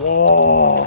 와.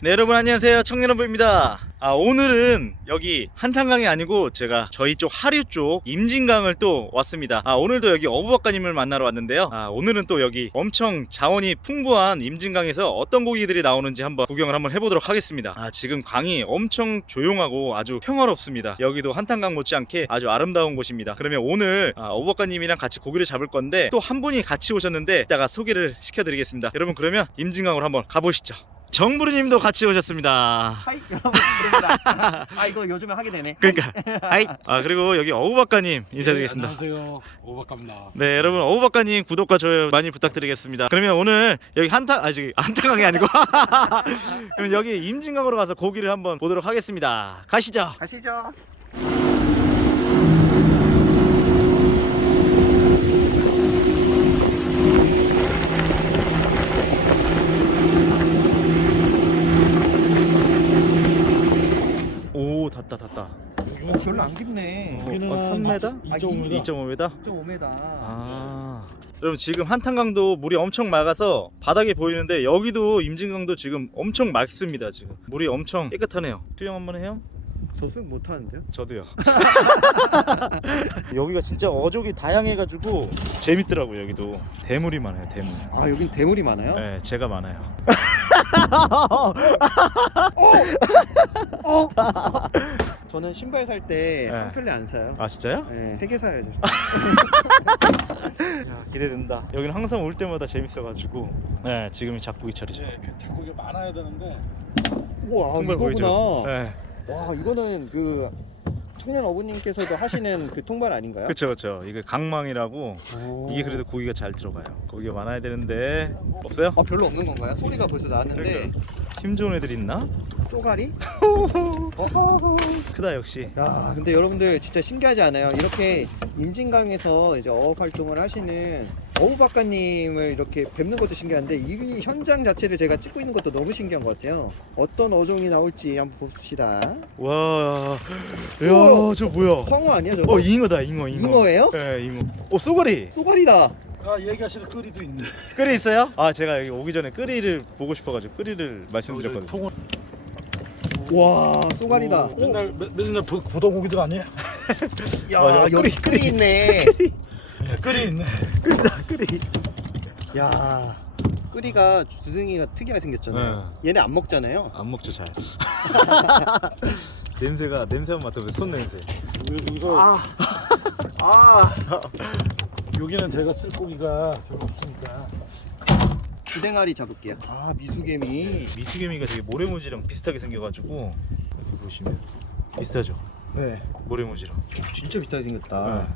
네 여러분 안녕하세요 청년어부입니다 아 오늘은 여기 한탄강이 아니고 제가 저희 쪽 하류 쪽 임진강을 또 왔습니다. 아 오늘도 여기 어부박가님을 만나러 왔는데요. 아 오늘은 또 여기 엄청 자원이 풍부한 임진강에서 어떤 고기들이 나오는지 한번 구경을 한번 해보도록 하겠습니다. 아 지금 강이 엄청 조용하고 아주 평화롭습니다. 여기도 한탄강 못지않게 아주 아름다운 곳입니다. 그러면 오늘 아, 어부박가님이랑 같이 고기를 잡을 건데 또 한 분이 같이 오셨는데 이따가 소개를 시켜드리겠습니다. 여러분 그러면 임진강으로 한번 가보시죠 정부르님도 같이 오셨습니다. 하이 여러분 부릅니다. 아 이거 요즘에 하게 되네. 그러니까 하이. 아 그리고 여기 어우박가님 인사드리겠습니다. 네, 안녕하세요. 오박갑니다. 네 여러분 어우박가님 구독과 좋아요 많이 부탁드리겠습니다. 그러면 오늘 여기 한타 아 저기 한타강이 아니고 그럼 여기 임진강으로 가서 고기를 한번 보도록 하겠습니다. 가시죠. 가시죠. 오 닿다 닿다. 어, 별로 안 깊네. 여기는 어, 3m? 2.5m. 2.5m? 2.5m. 아. 여러분 지금 한탄강도 물이 엄청 맑아서 바닥에 보이는데 여기도 임진강도 지금 엄청 맑습니다 지금 물이 엄청 깨끗하네요 수영 한번 해요? 저승 못 하는데요? 저도요. 여기가 진짜 어족이 다양해가지고 재밌더라고요. 여기도 대물이 많아요. 대물. 아 여긴 대물이 많아요? 네, 제가 많아요. 저는 신발 살 때 네. 한켤레 안 사요. 아 진짜요? 네, 세개 사야죠. 야, 기대된다. 여기는 항상 올 때마다 재밌어가지고. 네, 지금이 작고기철이죠. 네, 그 작곡이 많아야 되는데 우와 정말 보이죠? 이거구나. 네, 와 이거는 그 청년 어부님께서도 하시는 그 통발 아닌가요? 그렇죠, 그렇죠. 이게 강망이라고 오. 이게 그래도 고기가 잘 들어가요. 고기가 많아야 되는데 없어요? 아 별로 없는 건가요? 소리가 벌써 나왔는데 그러니까. 힘 좋은 애들 있나? 쏘가리? 크다 역시. 야 근데 여러분들 진짜 신기하지 않아요? 이렇게 임진강에서 이제 어업 활동을 하시는 어부 박가님을 이렇게 뵙는 것도 신기한데 이 현장 자체를 제가 찍고 있는 것도 너무 신기한 것 같아요. 어떤 어종이 나올지 한번 봅시다. 와. 야, 저 뭐야? 황어 아니야 저거? 어, 잉어다, 잉어, 잉어. 잉어예요? 네, 잉어. 오, 쏘가리. 쏘가리다. 아 얘기하시는 끓이도 있네. 끓이 있어요? 아 제가 여기 오기 전에 끓이를 보고 싶어가지고 끓이를 말씀드렸거든요. 통은 와 쏘가리다. 오, 맨날 매- 맨날 보- 보던 고기들 아니에요? 야 맞아. 여기 끓이 있네. 네, 끓이 있네. 끓이다 끓이. 야 끓이가 주둥이가 특이하게 생겼잖아요. 얘네 안 먹잖아요. 안 먹죠 잘. 냄새가 냄새만 맡으면 손 냄새. 여기서 아, 아 여기는 제가 쓸 고기가 별로 없으니까 주댕아리 잡을게요. 아 미수개미. 미수개미가 되게 모래무지랑 비슷하게 생겨가지고 여기 보시면 비슷하죠. 네. 모래무지랑. 진짜 비슷하게 생겼다.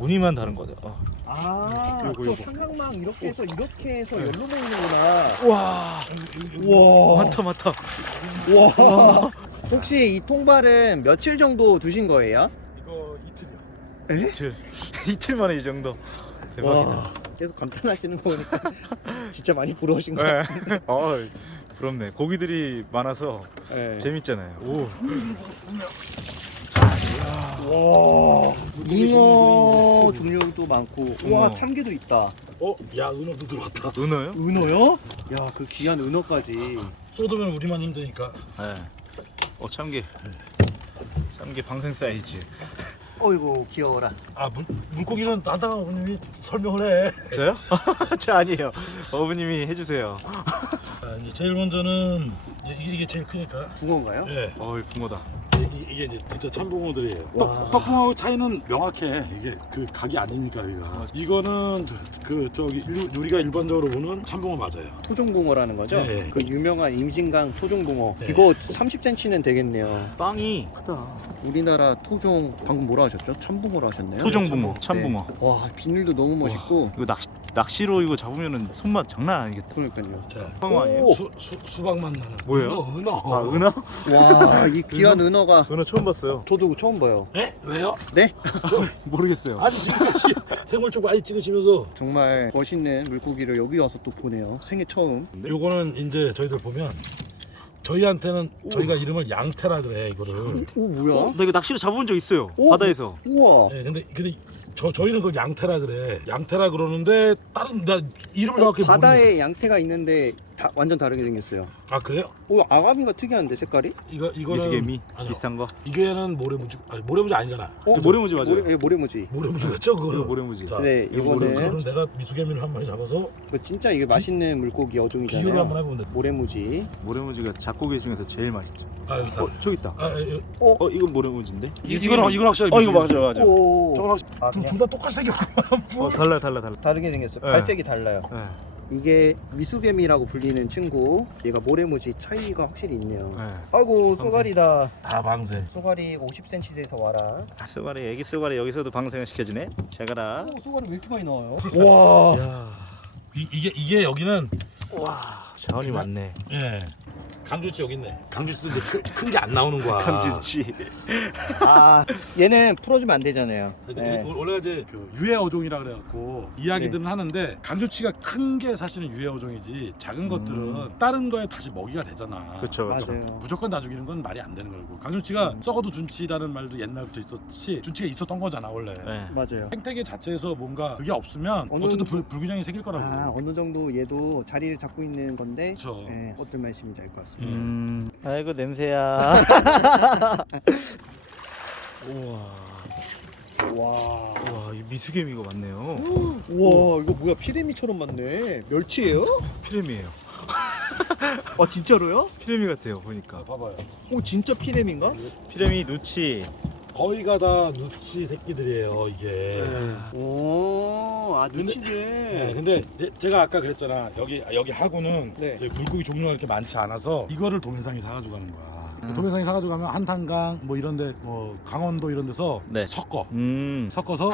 네. 무늬만 다른 거죠. 어. 아, 요거, 또 요거. 평양망 이렇게 해서 이렇게 해서 네. 열로 모이는구나. 와, 와, 많다 많다. 와. 혹시 이 통발은 며칠 정도 두신 거예요? 이거 이틀이요. 이틀 이틀 만에 이 정도. 대박이다. 와, 계속 감탄하시는 거 보니까 진짜 많이 부러우신 거 같아요. 네. 어, 부럽네. 고기들이 많아서 네. 재밌잖아요. 오. 와, 잉어 종류도 많고, 와 어머. 참게도 있다. 어, 야 은어도 들어왔다. 은어요? 은어요? 야, 그 귀한 은어까지. 쏟으면 우리만 힘드니까. 네. 어 참게. 참게 방생 사이즈. 어이구 귀여워라. 아 물, 물고기는 나다가 어머님이 설명을 해. 저요? 저 아니에요. 어머님이 해주세요. 아, 이제 제일 먼저는 이제 이게, 이게 제일 크니까. 붕어인가요? 예. 어 이 붕어다. 이게, 이게 이제 진짜 참붕어들이에요. 와. 떡, 떡붕어하고 차이는 명확해. 이게 그 각이 아니니까 이거. 이거는 저- 그 저기 일- 우리가 일반적으로 보는 참붕어 맞아요. 토종붕어라는 거죠? 네. 그 유명한 임진강 토종붕어. 네. 이거 30cm는 되겠네요. 빵이 크다. 우리나라 토종 방금 뭐라 하셨죠? 참붕어로 하셨나요? 토종붕어, 네. 참붕어. 와 비늘도 너무 멋있고. 이거 낚시 낚시로 이거 잡으면은 손맛 장난 아니겠다. 그러니까요. 자, 황어 아니에요? 수, 수, 수박만 나는. 뭐예요? 은어, 은어. 아 은어? 와 이 귀한 은어가 와 은어 처음 봤어요. 저도 처음 봐요 예? 왜요? 네? 모르겠어요. 아니 지금 생물 쪽 많이 찍으시면서 정말 멋있는 물고기를 여기 와서 또 보네요 생애 처음 요거는 이제 저희들 보면 저희한테는 저희가 이름을 양태라 그래 이거를. 오 뭐야? 나 이거 낚시로 잡아본 적 있어요. 오. 바다에서. 우와 예, 근데 근데 저 저희는 그걸 양태라 그래. 양태라 그러는데 다른 나 이름을 정확히 바다에 양태가 있는데 다, 완전 다르게 생겼어요 아 그래요? 오 아가미가 특이한데 색깔이? 이거 이거는 미스개미 아니요. 비슷한 거. 이게는 모래무지 아니 모래무지 아니잖아. 어? 그 모래무지 맞아요. 모래, 예, 모래무지 모래무지 같죠 이거 그거는. 모래무지. 자, 네 이거 이거는 저는 내가 미수개미를 한 마리 잡아서 그 진짜 이게 맛있는 물고기 비교를 어종이잖아요 한번 해보면 돼. 모래무지 모래무지가 잡고기 중에서 제일 맛있죠. 아 여기 있다. 어 저기 있다. 아, 예, 예. 어 이건 모래무지인데? 이- 이거는 이건 확실하게 어 이거 미수개미. 맞아 맞아. 오 저건 확실히 아, 둘다 똑같이 생겼구만. 어 달라 달라 달라. 다르게 생겼어요 네. 발색이 달라요 네. 이게 미수개미라고 불리는 친구 얘가 모래무지 차이가 확실히 있네요 네. 아이고 쏘가리다 다 방생. 쏘가리 50cm 돼서 와라 아, 쏘가리 애기 쏘가리 여기서도 방생을 시켜주네. 잘 가라. 오, 쏘가리 왜 이렇게 많이 나와요? 와 야. 이, 이게 이게 여기는 와 자원이 많네. 예. 강주치 여기 있네. 강주치도 이제 큰 게 안 나오는 거야. 강준치. 아 얘는 풀어주면 안 되잖아요 그러니까 네. 원래 이제 그 유해 어종이라 그래갖고 이야기들은 하는데 강주치가 큰 게 사실은 유해 어종이지 작은 것들은 다른 거에 다시 먹이가 되잖아. 그쵸 그쵸. 맞아요 무조건 다 죽이는 건 말이 안 되는 거고 강주치가 썩어도 준치라는 말도 옛날부터 있었지 준치가 있었던 거잖아 원래. 네. 맞아요 생태계 자체에서 뭔가 그게 없으면 어느 어쨌든 정도- 불, 불균형이 생길 거라고. 아 어느 정도 얘도 자리를 잡고 있는 건데 그쵸. 네, 어떤 말씀인지 알 것 같습니다 음. 아이고 냄새야. 우와. 와 와, 이 미수개미가 많네요. 우와 이거 뭐야 피레미처럼 많네 멸치예요? 피레미예요. 아 진짜로요? 피레미 같아요, 보니까. 봐봐요. 오 진짜 피레미인가? 피레미, 누치. 거의가 다 누치 새끼들이에요 이게. 오아 네. 네, 눈치게 근데 제- 제가 아까 그랬잖아 여기 여기 하구는 네. 이제 물고기 종류가 이렇게 많지 않아서 이거를 도매상이 사가지고 가는 거야. 음. 도매상이 사가지고 가면 한탄강 뭐 이런데 뭐 강원도 이런 데서 네. 섞어 음. 섞어서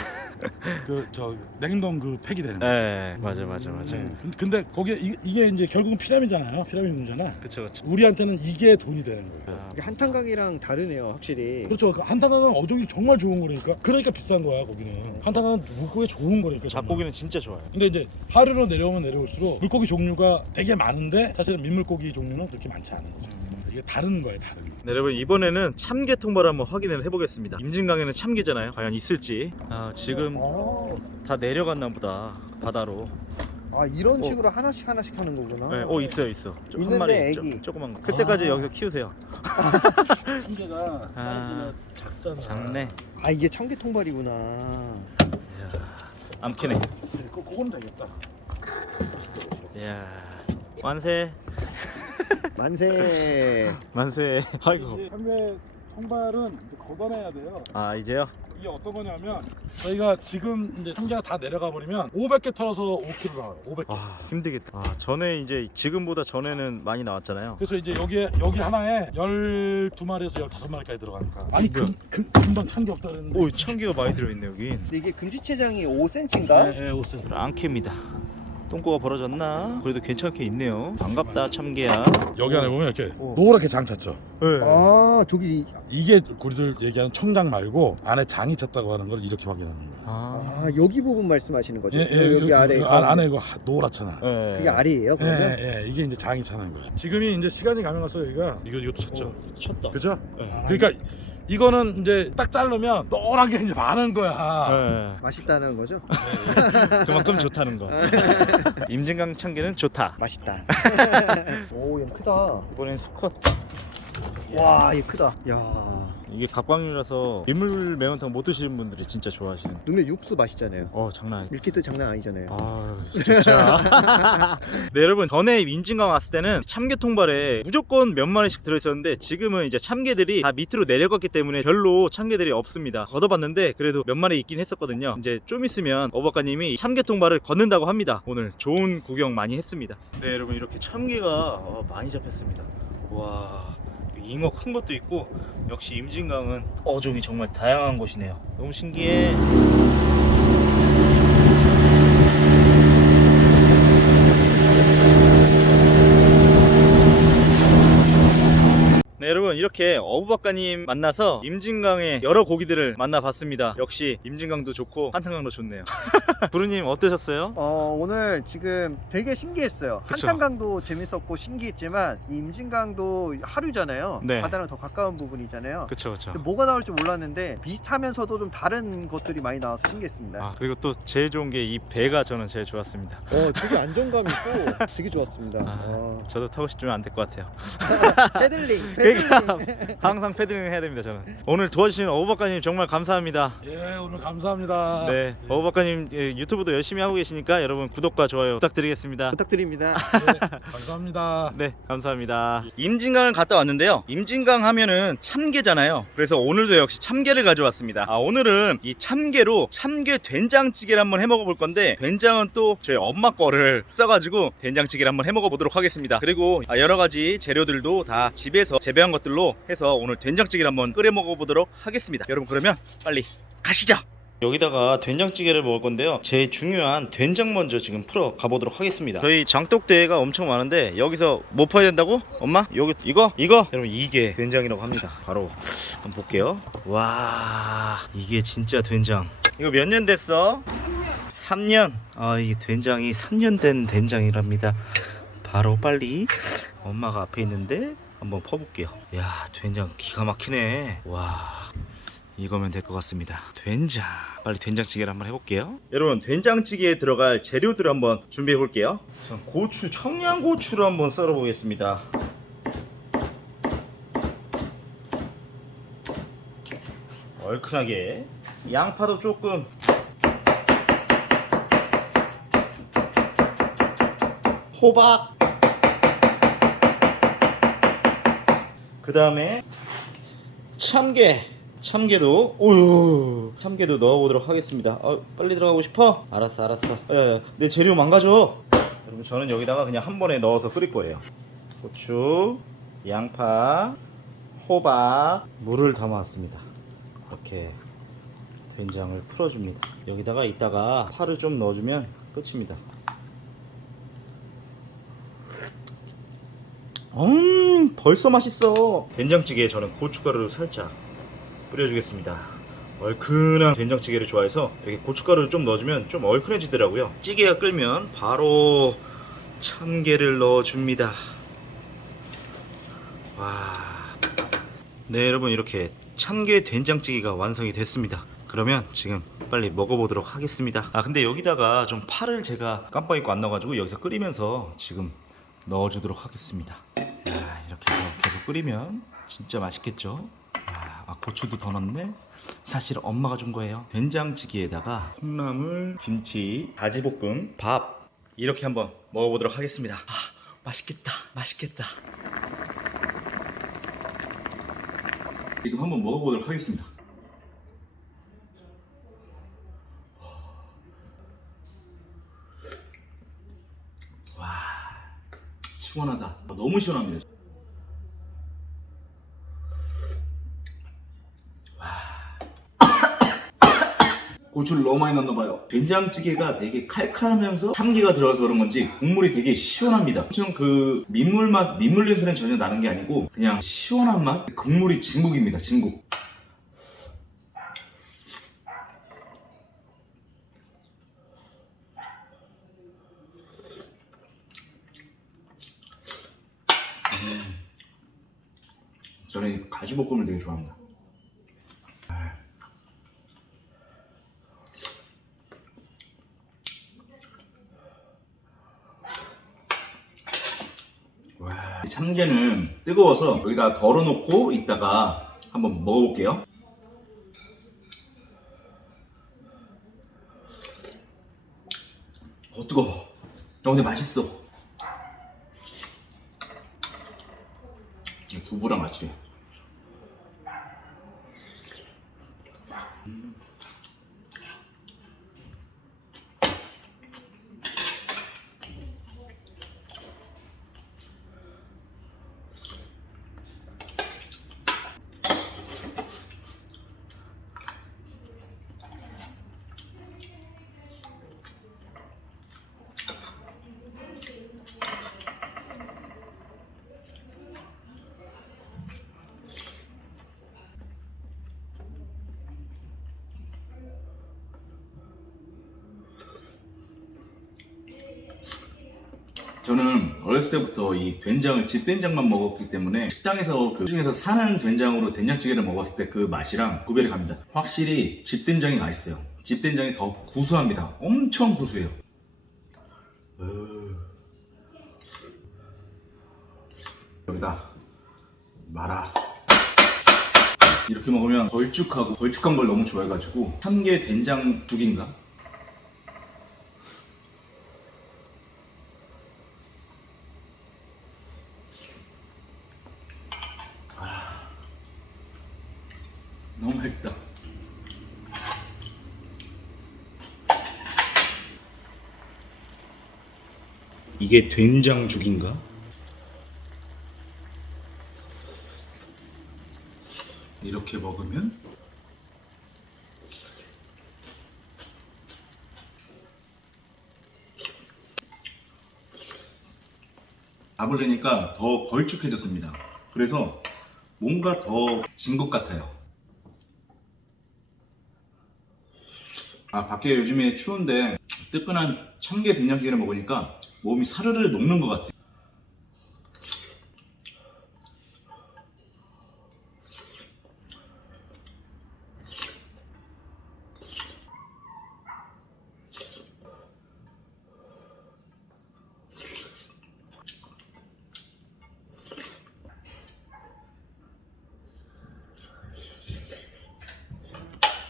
그 저 냉동 그 팩이 되는 거야. 네, 맞아, 맞아, 맞아. 음. 근- 근데 거기에 이, 이게 이제 결국은 피라미드잖아요. 피라미드잖아. 그쵸, 그쵸. 우리한테는 이게 돈이 되는 거야. 이게 한탄강이랑 다르네요 확실히 그렇죠. 그 한탄강은 어종이 정말 좋은 거니까. 그러니까 비싼 거야 거기는. 한탄강은 물고기 좋은 거니까. 정말. 잡고기는 진짜 좋아요. 근데 이제 하류로 내려오면 내려올수록 물고기 종류가 되게 많은데 사실은 민물고기 종류는 그렇게 많지 않은 거죠. 이게 다른 거예요, 다른 거. 네, 여러분 이번에는 참개 통발 한번 확인을 해보겠습니다. 임진강에는 참개잖아요. 과연 있을지. 아 지금 아, 다 내려갔나 보다 바다로. 아 이런 어. 식으로 하나씩 하나씩 하는 거구나 네, 어 있어요, 있어. 한 있는데 마리 있죠. 애기. 조그만 거. 그때까지 아. 여기서 키우세요. 참개가 아. 사이즈가 작잖아. 작네. 아 이게 참깨 통발이구나 암 캐네. 네, 그, 그건 되겠다. 이야 만세, 만세 만세. 아이고. 참개 통발은 이제 걷어내야 돼요. 아 이제요? 이게 어떤 거냐면 저희가 지금 이제 참개가 다 내려가 버리면 500개 털어서 5kg 나와요. 500개. 아 힘들겠다. 아 전에 이제 지금보다 전에는 많이 나왔잖아요. 그래서 이제 여기에 여기 하나에 12마리에서 15마리까지 들어가니까. 아니? 금, 금, 금방 참개 없다 그랬는데. 오 참개가 많이 들어있네 여긴. 근데 이게 금지체장이 5cm인가? 네, 네, 5cm. 랑캐입니다. 똥꼬가 벌어졌나? 그래도 괜찮게 있네요. 반갑다 참개야. 여기 안에 보면 이렇게 오. 노랗게 장 찼죠. 네. 아 저기 이게 우리들 얘기하는 청장 말고 안에 장이 찼다고 하는 걸 이렇게 확인하는 거예요. 아. 아 여기 부분 말씀하시는 거죠? 예, 예, 여기 그- 아래 그 안, 안에 이거 하- 노랗잖아. 네. 그게 알이에요 예, 그러면? 예, 예, 이게 이제 장이 차는 거예요. 지금이 이제 시간이 가면 갈수록 여기가 이거 이것도 찼죠. 쳤다. 그죠? 네. 그러니까 이거는 이제 딱 자르면 노란 게 이제 많은 거야. 네. 맛있다는 거죠? 그만큼 좋다는 거. 임진강 참개는 좋다. 맛있다 오 얘 크다 이번엔 수컷. 와 얘 크다 야 이게 각광류라서 민물 매운탕 못 드시는 분들이 진짜 좋아하시는. 눈에 육수 맛있잖아요 어 장난 아니. 밀키트 장난 아니잖아요 아 진짜. 네 여러분 전에 임진강 왔을 때는 참개 통발에 무조건 몇 마리씩 들어있었는데 지금은 이제 참개들이 다 밑으로 내려갔기 때문에 별로 참개들이 없습니다. 걷어봤는데 그래도 몇 마리 있긴 했었거든요. 이제 좀 있으면 어박가님이 참개 통발을 걷는다고 합니다. 오늘 좋은 구경 많이 했습니다. 네 여러분 이렇게 참개가 어, 많이 잡혔습니다. 와. 잉어 큰 것도 있고 역시 임진강은 어종이 정말 다양한 곳이네요. 너무 신기해. 네 여러분 이렇게 어부박가님 만나서 임진강의 여러 고기들을 만나봤습니다. 역시 임진강도 좋고 한탄강도 좋네요. 부르님 어떠셨어요? 어, 오늘 지금 되게 신기했어요. 그쵸. 한탄강도 재밌었고 신기했지만 이 임진강도 하류잖아요. 네. 바다랑 더 가까운 부분이잖아요. 그쵸 그쵸. 근데 뭐가 나올지 몰랐는데 비슷하면서도 좀 다른 것들이 많이 나와서 신기했습니다. 아 그리고 또 제일 좋은 게 이 배가 저는 제일 좋았습니다. 어, 되게 안정감 있고 되게 좋았습니다. 아. 어. 저도 타고 싶지만 안 될 것 같아요. 패들링, 패들링. 그러니까 항상 패드링 해야 됩니다 저는. 오늘 도와주신 어부박가님 정말 감사합니다. 예 오늘 감사합니다. 네, 어부박가님 예, 유튜브도 열심히 하고 계시니까 여러분 구독과 좋아요 부탁드리겠습니다. 부탁드립니다. 예, 감사합니다. 네, 감사합니다. 임진강을 갔다 왔는데요. 임진강 하면은 참게잖아요. 그래서 오늘도 역시 참게를 가져왔습니다. 아, 오늘은 이 참게로 참게 된장찌개를 한번 해 먹어볼 건데 된장은 또 저희 엄마 거를 써가지고 된장찌개를 한번 해 먹어보도록 하겠습니다. 그리고 아, 여러 가지 재료들도 다 집에서 재배 한 것들로 해서 오늘 된장찌개를 한번 끓여 먹어보도록 하겠습니다. 여러분 그러면 빨리 가시죠. 여기다가 된장찌개를 먹을 건데요. 제일 중요한 된장 먼저 지금 풀어 가보도록 하겠습니다. 저희 장독대가 엄청 많은데 여기서 뭐 퍼야 된다고? 엄마? 여기 이거? 이거? 여러분 이게 된장이라고 합니다. 바로 한번 볼게요. 와 이게 진짜 된장. 이거 몇 년 됐어? 3년. 아 이게 된장이 3년 된 된장이랍니다. 바로 빨리 엄마가 앞에 있는데 한번 퍼볼게요. 야 된장 기가 막히네. 와. 이거면 될 것 같습니다. 된장. 빨리 된장찌개를 한번 해볼게요. 여러분 된장찌개에 들어갈 재료들을 한번 준비해 볼게요. 우선 고추, 청양고추를 한번 썰어 보겠습니다. 얼큰하게 양파도 조금 호박 그 다음에 참게 참게도 오유 참게도 넣어보도록 하겠습니다. 어, 빨리 들어가고 싶어? 알았어 알았어. 예, 내 재료 망가져. 여러분 저는 여기다가 그냥 한 번에 넣어서 끓일 거예요. 고추 양파 호박 물을 담아왔습니다. 이렇게 된장을 풀어줍니다. 여기다가 이따가 파를 좀 넣어주면 끝입니다 음 벌써 맛있어. 된장찌개에 저는 고춧가루를 살짝 뿌려주겠습니다. 얼큰한 된장찌개를 좋아해서 이렇게 고춧가루를 좀 넣어주면 좀 얼큰해지더라고요. 찌개가 끓면 바로 참게를 넣어줍니다. 와. 네 여러분 이렇게 참게 된장찌개가 완성이 됐습니다. 그러면 지금 빨리 먹어보도록 하겠습니다. 아 근데 여기다가 좀 파를 제가 깜빡 잊고 안 넣어가지고 여기서 끓이면서 지금 넣어주도록 하겠습니다. 야, 이렇게 해서 계속 끓이면 진짜 맛있겠죠? 야, 아, 고추도 더 넣네. 사실 엄마가 준 거예요. 된장찌개에다가 콩나물 김치 가지볶음 밥 이렇게 한번 먹어보도록 하겠습니다. 아 맛있겠다 맛있겠다. 지금 한번 먹어보도록 하겠습니다. 와, 시원하다. 너무 시원합니다. 와. 고추를 너무 많이 넣었나봐요. 된장찌개가 되게 칼칼하면서 참기가 들어가서 그런 건지 국물이 되게 시원합니다. 엄청 그 민물 맛, 민물 냄새는 전혀 나는 게 아니고 그냥 시원한 맛? 국물이 진국입니다, 진국. 저는 이 가지볶음을 되게 좋아합니다. 와, 이 참게는 뜨거워서 여기다 덜어놓고 이따가 한번 먹어볼게요. 어 뜨거. 워 어, 근데 맛있어. 이 두부랑 같이. 저는 어렸을 때부터 이 된장을 집 된장만 먹었기 때문에 식당에서 그 중에서 사는 된장으로 된장찌개를 먹었을 때 그 맛이랑 구별이 갑니다. 확실히 집 된장이 맛있어요. 집 된장이 더 구수합니다. 엄청 구수해요. 으... 여기다 말아. 이렇게 먹으면 걸쭉하고 걸쭉한 걸 너무 좋아해가지고 참게 된장 죽인가? 너무 맵다. 이게 된장죽인가? 이렇게 먹으면 밥을 내니까 더 걸쭉해졌습니다. 그래서 뭔가 더 진 것 같아요. 아 밖에 요즘에 추운데 뜨끈한 참게 된장찌개를 먹으니까 몸이 사르르 녹는 것 같아요.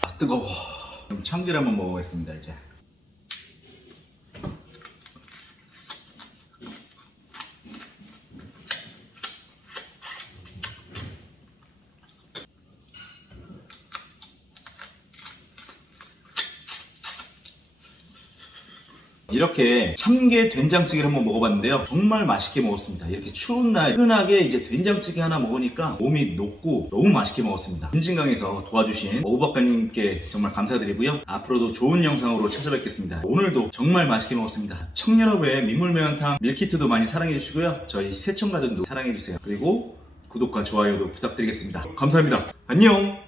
아, 뜨거워. 참기를 한번 먹어보겠습니다 이제. 이렇게 참게 된장찌개를 한번 먹어봤는데요. 정말 맛있게 먹었습니다. 이렇게 추운 날 뜨끈하게 이제 된장찌개 하나 먹으니까 몸이 녹고 너무 맛있게 먹었습니다. 임진강에서 도와주신 오박가님께 정말 감사드리고요. 앞으로도 좋은 영상으로 찾아뵙겠습니다. 오늘도 정말 맛있게 먹었습니다. 청년업의 민물매운탕 밀키트도 많이 사랑해주시고요. 저희 새청가든도 사랑해주세요. 그리고 구독과 좋아요도 부탁드리겠습니다. 감사합니다. 안녕!